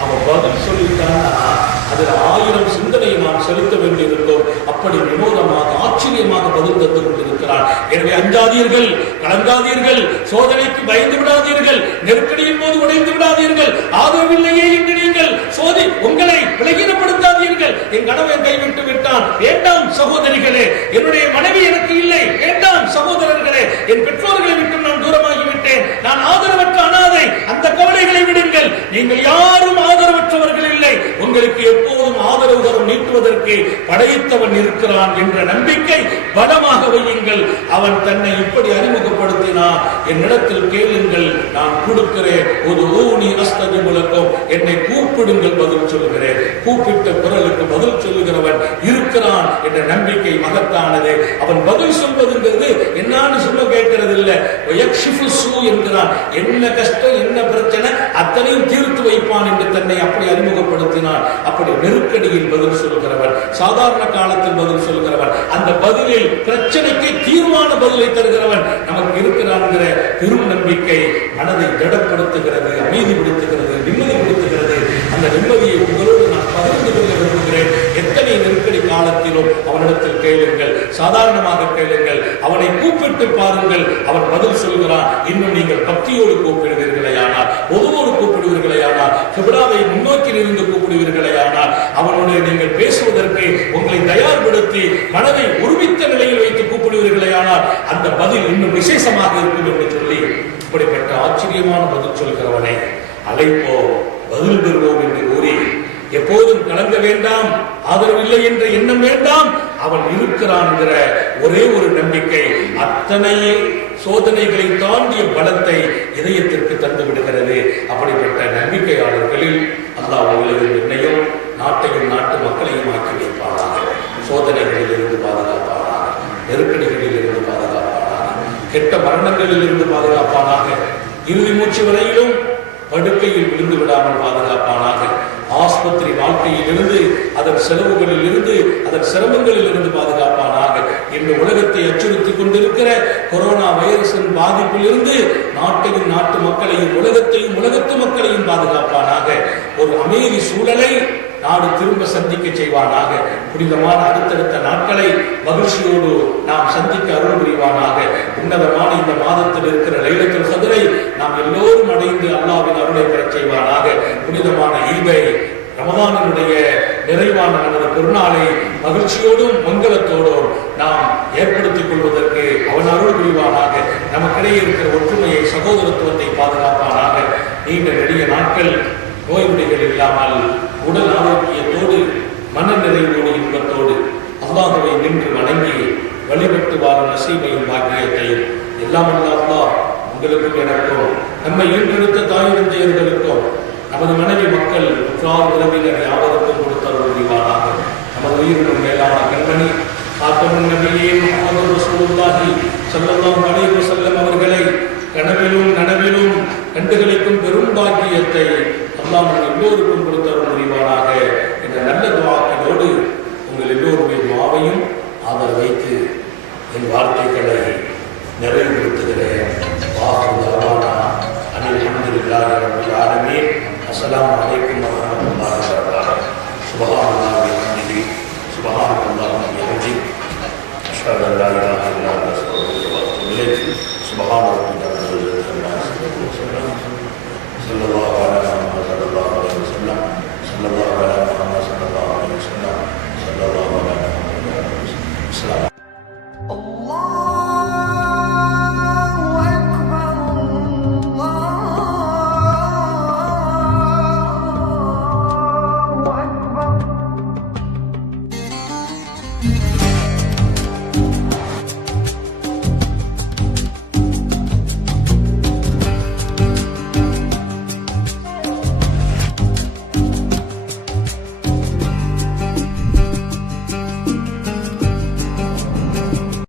அவன் பதில் சொல்லிட்டான்னா அதில் 1000 சிந்தனையை நாம் செலுத்த வேண்டியிருந்தோம். அப்படி வினோதமாக ஆச்சரியமாக பதில் தந்து கொண்டிருக்கிறான். எனவே அஞ்சாதீர்கள், கலங்காதீர்கள், சோதனைக்கு பயந்து விடாதீர்கள், நெருக்கடியின் போது உடைந்து விடாதீர்கள். ஆதரவில்லையே என்று நீங்கள் உங்களை விலகீனப்படுத்தாதீர்கள். என் கணவன் கைவிட்டு விட்டான், வேண்டாம் சகோதரிகளே. என்னுடைய மனைவி எனக்கு இல்லை, வேண்டாம் சகோதரர்களே. என் பெற்றோர்களை விட்டு நான் தூரமாகிவிட்டேன், நான் ஆதரவற்ற அனாதை. அந்த கவலைகளை விடுங்கள். நீங்கள் யாரும் ஆதரவற்றவர்கள் இல்லை. உங்களுக்கு எப்போதும் ஆதரவு கரம் நீட்டுவதற்கு படைத்தவன் இருக்கிறான் என்ற நம்பிக்கை பலமாக வையுங்கள். அவன் தன்னை இப்படி அறிமுகப்படுத்தினான், என்னிடத்தில் கேளுங்கள், நான் கொடுக்கிறேன். ஒரு ஊனி அஸ்தஜிபு லக்கும், என்னை கூப்பிடுங்கள், பதில் சொல்கிறேன். கூப்பிட்ட குரலுக்கு பதில் சொல்லுகிறவன் இருக்கிறான் என்ற நம்பிக்கை மகத்தானது. அவன் பதில் சொல்வதுங்கிறது என்னான்னு சொல்ல கேட்கிறது இல்லை, என்கிறான். என்ன கஷ்டம், என்ன பிரச்சனை அத்தனையும் தீர்த்து வைப்பான் என்று தன்னை அப்படி அறிமுகப்படுத்தினான். அப்படி நெருக்கடியில் பதில் சொல்கிறவன், சாதாரண காலத்தில் பதில் சொல்கிறவன், அந்த பதிலில் பிரச்சனைக்கு தீர்மான பதிலை தருகிறவன் நமக்கு இருக்கிறான் என்கிற பெரும் நம்பிக்கை மனதை திடப்படுத்துகிறது, அமைதிப்படுத்துகிறது, நிம்மதிப்படுத்துகிறது. அந்த நிம்மதியை உங்களோடு நான் பகிர்ந்து கொள்ள விரும்புகிறேன். எத்தனை நெருக்கடி காலத்திலும் அவனிடத்தில் கேளுங்கள், சாதாரணமாக கேளுங்கள், அவனை கூப்பிட்டு பாருங்கள், அவன் பதில் சொல்கிறான். இன்னும் நீங்கள் பக்தியோடு கூப்பிடுவீர்களே ஆனால், பொதுவோடு கூப்பிடுவீர்களே ஆனால், கிபிலாவை முன்னோக்கி இருந்து கூப்பிடுவீர்களே ஆனால், அவனோடு நீங்கள் பேசுவதற்கு உங்களை தயார்படுத்தி மனதை உருவித்த நிலையில் வைத்து கூப்பிடுவீர்களே ஆனால், அந்த பதில் இன்னும் விசேஷமாக இருக்கும் என்று சொல்லி இப்படிப்பட்ட ஆச்சரியமான பதில் சொல்கிறவனை அழைப்போ, பதில் பெறுவோம் என்று கூறி எப்போதும் கலங்க வேண்டாம், ஆதரவில்லை என்ற எண்ணம் வேண்டாம். அவன் இருக்கிறான் ஒரே ஒரு நம்பிக்கை அத்தனை சோதனைகளை தாண்டிய பலத்தை இதயத்திற்கு தந்து விடுகிறது. அப்படிப்பட்ட நம்பிக்கையாளர்களில் அல்லாஹ் உங்களையும் என்னையும் நாட்டையும் நாட்டு மக்களையும் ஆக்கி வைப்பானாக. சோதனைகளில் இருந்து பாதுகாப்பானாக, நெருக்கடிகளில் இருந்து பாதுகாப்பானாக, கெட்ட மரணங்களில் இருந்து பாதுகாப்பானாக, இறுதி மூச்சு வரையிலும் படுக்கையில் விழுந்து விடாமல் பாதுகாப்பானாக. ஆஸ்பத்திரி வாழ்க்கையில் இருந்து, அதன் செலவுகளில் இருந்து, அதன் சிரமங்களில் இருந்து பாதுகாப்பானாக. இந்த உலகத்தை அச்சுறுத்திக் கொண்டிருக்கிற கொரோனா வைரஸின் பாதிப்பில் இருந்து நாட்டையும் நாட்டு மக்களையும் உலகத்தையும் உலகத்து மக்களையும் பாதுகாப்பானாக. ஒரு அமைதி சூழலை நாடு திரும்ப சந்திக்க செய்வானாக. புனிதமான அடுத்தடுத்த நாட்களை மகிழ்ச்சியோடு நாம் சந்திக்க அருள் புரிவானாக. உன்னதமான இந்த மாதத்தில் இருக்கிற லைலத்துல் கத்ரை நாம் எல்லோரும் அடைந்து அல்லாஹ்வின் அருளை பெறச் செய்வானாக. புனிதமான ஈதை ரமதானுடைய நிறைவான நமது பெருநாளை மகிழ்ச்சியோடும் மங்களத்தோடும் நாம் ஏற்படுத்திக் கொள்வதற்கு அவன் அருள் புரிவானாக. நமக்கிடையே இருக்கிற ஒற்றுமையை சகோதரத்துவத்தை பாதுகாப்பானாக. நீண்ட நெடிய நாட்கள் நோய் நொடிகள் இல்லாமல் உடல் ஆரோக்கியத்தோடு மன நிறைவோடு இன்பத்தோடு அல்லாஹ்வை நின்று வணங்கி வழிபட்டு வாழும் நசீபையும் பாக்கியத்தையும் எல்லாம் அல்லாஹ் உங்களுக்கும் எனக்கும் நம்மை ஈன்றெடுத்த தாய் தந்தையர்களுக்கும் நமது மனைவி மக்கள் உற்றார் உறவினர் யாவருக்கும் கொடுத்தவர் புரிவானாக. நமது உயிரினும் மேலான கண்மணி காத்தமுன் நபியே முஹம்மது ரசூலுல்லாஹி ஸல்லல்லாஹு அலைஹி வஸல்லம் அவர்களை கனவிலும் நனவிலும் கண்டுகளிக்கும் பெரும் பாக்கியத்தை அல்லாஹ் எல்லோருக்கும் கொடுத்தவர் புரிவானாக. இந்த நல்ல துஆக்களோடு உங்கள் எல்லோருடைய துஆவையும் ஆதரவு வைத்து என் வார்த்தைகளை நிறைவுபடுத்துகிறேன். வாஹு தஅவானா அனில் ஹம்துலில்லாஹி ரப்பில் ஆலமீன். அஸ்ஸலாமு அலைக்கும் வரஹ்மத்துல்லாஹி வபரகாத்துஹு. சுப்ஹானல்லாஹி வ பிஹம்திஹி சுப்ஹானல்லாஹி வ பிஹம்திஹி அஷ்ஹது அன் லா இலாஹா